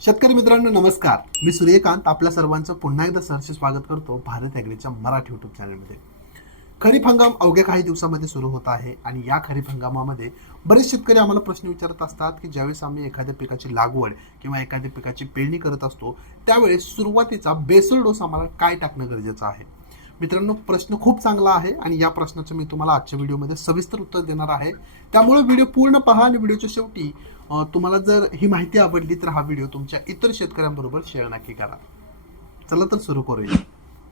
शेतकरी मित्रांनो नमस्कार. मी सूर्यकांत. आपल्या सर्वांचं पुन्हा एकदा सहर्ष स्वागत करतो भारत ॲग्रीच्या मराठी युट्यूब चॅनलमध्ये खरीप हंगाम अवघ्या काही दिवसामध्ये सुरू होत आहे आणि या खरीप हंगामामध्ये बरेच शेतकरी आम्हाला प्रश्न विचारत असतात की ज्यावेळेस आम्ही एखाद्या पिकाची लागवड किंवा एखाद्या पिकाची पेरणी करत असतो त्यावेळेस सुरुवातीचा बेसल डोस आम्हाला काय टाकणं गरजेचं आहे? मित्रांनो प्रश्न खूप चांगला आहे आणि या प्रश्नाचं मी तुम्हाला आजच्या व्हिडिओमध्ये सविस्तर उत्तर देणार आहे. त्यामुळे व्हिडिओ पूर्ण पहा आणि व्हिडिओच्या शेवटी तुम्हाला जर ही माहिती आवडली तर हा व्हिडिओ तुमच्या इतर शेतकऱ्यांबरोबर शेअर नक्की करा. चला तर सुरू करूया.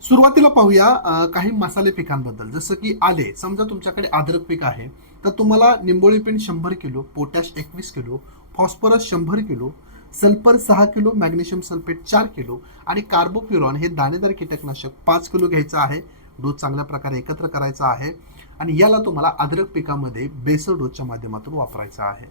सुरुवातीला पाहूया काही मसाले पिकांबद्दल. जसं की आले समजा तुमच्याकडे अद्रक पीक आहे तर तुम्हाला निंबोळी पेंट शंभर किलो पोटॅश एकवीस किलो फॉस्फरस शंभर किलो सल्फर सहा किलो मॅग्नेशियम सल्फेट चार किलो आणि कार्बोफ्युरॉन हे दाणेदार कीटकनाशक पाच किलो घ्यायचं आहे. डोस चांगल्या प्रकारे एकत्र करायचा आहे. आणि याला तुम्हाला अद्रक पिकामध्ये बेसर डोसच्या माध्यमातून वापरायचा आहे.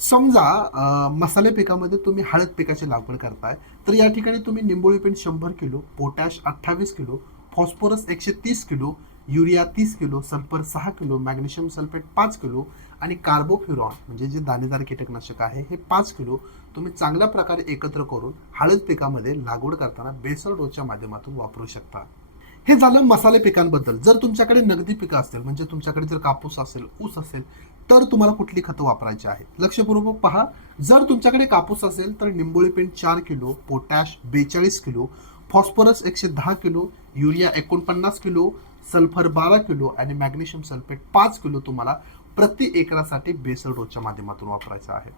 समजा मसाले पिकामध्ये तुम्ही हळद पिकाची लागवड करताय तर या ठिकाणी तुम्ही निंबोळी पेंट शंभर किलो पोटॅश अठ्ठावीस किलो फॉस्फरस एकशे तीस किलो युरिया तीस किलो सल्फर सहा किलो मॅग्नेशियम सल्फेट पाच किलो आणि कार्बोफ्युरॉन म्हणजे जे दाणेदार कीटकनाशक आहे हे पाच किलो तुम्ही चांगल्या प्रकारे एकत्र करून हळद पिकामध्ये लागवड करताना बेसल डोच्या माध्यमातून वापरू शकता. हे झालं मसाले पिकांबद्दल. जर तुमच्याकडे नगदी पिकं असतील म्हणजे तुमच्याकडे जर कापूस असेल ऊस असेल तर तुम्हाला कुठली खतं वापरायची आहे लक्षपूर्वक पहा. जर तुमच्याकडे कापूस असेल तर निंबोळी पेंट चार किलो पोटॅश बेचाळीस किलो फॉस्फरस एकशे दहा किलो युरिया एकोणपन्नास किलो सल्फर बारा किलो आणि मॅग्नेशियम सल्फेट पाच किलो तुम्हाला प्रति एकरासाठी बेसल डोसच्या माध्यमातून वापरायचं आहे.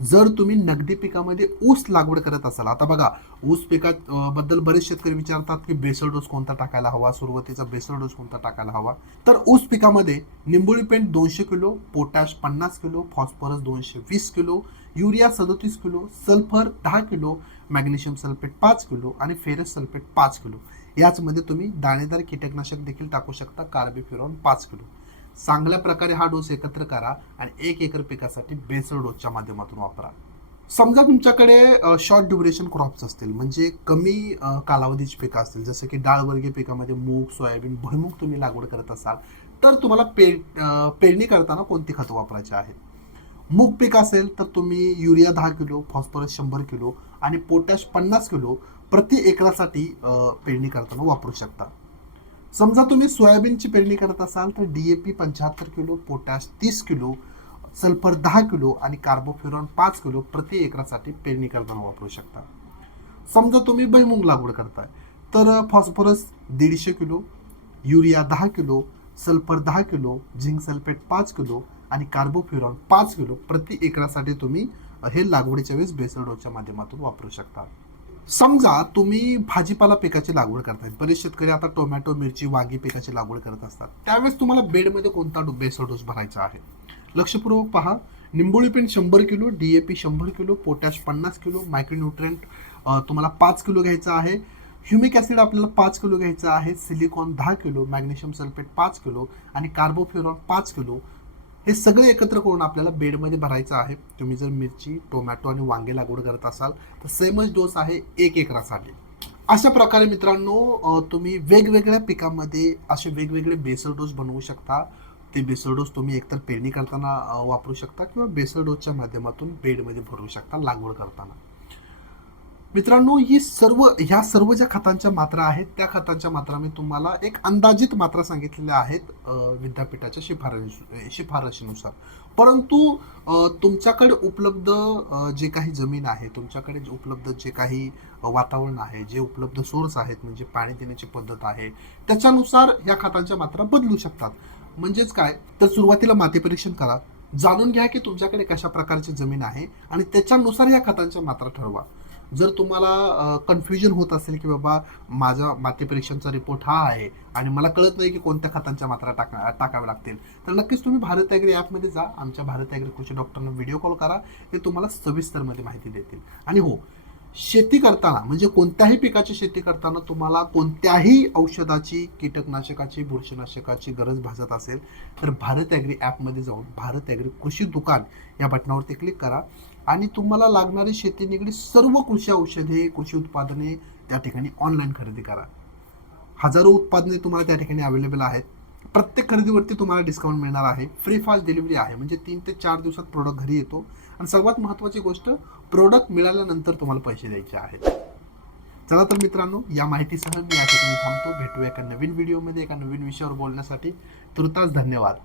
जर तुम्ही नगदी पिकामध्ये ऊस लागवड करत असाल आता बघा ऊस पिका बद्दल बरेच शेतकरी विचारतात की बेसल डोस कोणता टाकायला हवा सुरुवातीचा बेसल डोस कोणता टाकायला हवा? तर ऊस पिकामध्ये निंबोळी पेंट दोनशे किलो पोटॅश पन्नास किलो फॉस्फरस दोनशे वीस किलो युरिया सदतीस किलो सल्फर दहा किलो मॅग्नेशियम सल्फेट पाच किलो आणि फेरस सल्फेट पाच किलो. याचमध्ये तुम्ही दाणेदार कीटकनाशक देखील टाकू शकता कार्बिफ्युरॉन पाच किलो. चांगल्या प्रकारे हा डोस एकत्र करा आणि एक एकर पिकासाठी बेसल डोसच्या माध्यमातून वापरा. समजा तुमच्याकडे शॉर्ट ड्युरेशन क्रॉप्स असतील म्हणजे कमी कालावधीची पिकं असतील जसं की डाळवर्गीय पिकामध्ये मूग सोयाबीन भुईमूग तुम्ही लागवड करत असाल तर तुम्हाला पे पेरणी करताना कोणती खतं वापरायची आहेत? मूग पीक असेल तर तुम्ही युरिया दहा किलो फॉस्फरस शंभर किलो आणि पोटॅश पन्नास किलो प्रति एकरासाठी पेरणी करताना वापरू शकता. समजा तुम्ही सोयाबीनची पेरणी करत असाल तर डी ए पी पंच्याहत्तर किलो पोटॅश तीस किलो सल्फर दहा किलो आणि कार्बोफ्युरॉन पाच किलो प्रति एकरासाठी पेरणी करताना वापरू शकता. समजा तुम्ही भैमुंग लागवड करताय तर फॉस्फरस दीडशे किलो युरिया दहा किलो सल्फर दहा किलो झिंक सल्फेट पाच किलो आणि कार्बोफ्युरॉन पाच किलो प्रति एकरासाठी तुम्ही हे लागवडीच्या वेळेस बेसरडोच्या माध्यमातून वापरू शकता. समजा तुम्ही भाजीपाला पिकाची लागवड करताय. बरेच शेतकरी आता टोमॅटो मिरची वांगी पिकाची लागवड करत असतात. त्यावेळेस तुम्हाला बेडमध्ये कोणता बेसो डोस भरायचा आहे? लक्षपूर्वक पहा. निंबोळी पेंट शंभर किलो डी ए पी शंभर किलो पोटॅश पन्नास किलो मायक्रोन्युट्रियंट तुम्हाला पाच किलो घ्यायचा आहे. ह्युमिक ॲसिड आपल्याला पाच किलो घ्यायचं आहे. सिलिकॉन दहा किलो मॅग्नेशियम सल्फेट पाच किलो आणि कार्बोफ्युरॉन पाच किलो. हे सगळे एकत्र करून आपल्याला बेडमध्ये भरायचं आहे. तुम्ही जर मिरची टोमॅटो आणि वांगे लागवड करत असाल तर सेमच डोस आहे एक एकरासाठी. अशा प्रकारे मित्रांनो तुम्ही वेगवेगळ्या पिकांमध्ये असे वेगवेगळे बेसल डोस बनवू शकता. ते बेसल डोस तुम्ही एकतर पेरणी करताना वापरू शकता किंवा बेसल डोसच्या माध्यमातून बेडमध्ये भरू शकता लागवड करताना. मित्रांनो ही सर्व ह्या सर्व ज्या खतांच्या मात्रा आहेत त्या खतांच्या मात्रा मी तुम्हाला एक अंदाजित मात्रा सांगितलेल्या आहेत विद्यापीठाच्या शिफारशी शिफारशीनुसार. परंतु तुमच्याकडे उपलब्ध जे काही जमीन आहे तुमच्याकडे जे उपलब्ध जे काही वातावरण आहे जे उपलब्ध सोर्स आहेत म्हणजे पाणी देण्याची पद्धत आहे त्याच्यानुसार ह्या खतांच्या मात्रा बदलू शकतात. म्हणजेच काय? तर सुरुवातीला माती परीक्षण करा. जाणून घ्या की तुमच्याकडे कशा प्रकारची जमीन आहे आणि त्याच्यानुसार या खतांच्या मात्रा ठरवा. जर तुम्हाला कन्फ्युजन होत असेल की बाबा माझा माती परीक्षणचा रिपोर्ट हा आहे आणि मला कळत नाही की कोणत्या खतांच्या मात्रा टाका टाकाव्या लागतील तर नक्कीच तुम्ही भारत ॲग्री ॲपमध्ये जा. आमच्या भारत ॲग्री कृषी डॉक्टरना व्हिडिओ कॉल करा. ते तुम्हाला सविस्तरमध्ये माहिती देतील. आणि हो शेती करताना म्हणजे कोणत्याही पिकाची शेती करताना तुम्हाला कोणत्याही औषधाची कीटकनाशकाची बुरशीनाशकाची गरज भासत असेल तर भारत ॲग्री ॲपमध्ये जाऊन भारत ॲग्री कृषी दुकान या बटनावरती क्लिक करा. आणि तुम्हाला लागणारी शेती निगडीत सर्व कृषी औषधे कृषी उत्पादने त्या ठिकाणी ऑनलाईन खरेदी करा. हजारो उत्पादने तुम्हाला त्या ठिकाणी अवेलेबल आहेत. प्रत्येक खरेदीवरती तुम्हाला डिस्काउंट मिळणार आहे. फ्री फास्ट डिलिव्हरी आहे. म्हणजे तीन ते चार दिवसात प्रोडक्ट घरी येतो. आणि सर्वात महत्त्वाची गोष्ट प्रोडक्ट मिळाल्यानंतर तुम्हाला पैसे द्यायचे आहेत. चला तर मित्रांनो या माहितीसह मी या ठिकाणी थांबतो. भेटूया एका नवीन व्हिडिओमध्ये एका नवीन विषयावर बोलण्यासाठी. तुर्तास धन्यवाद.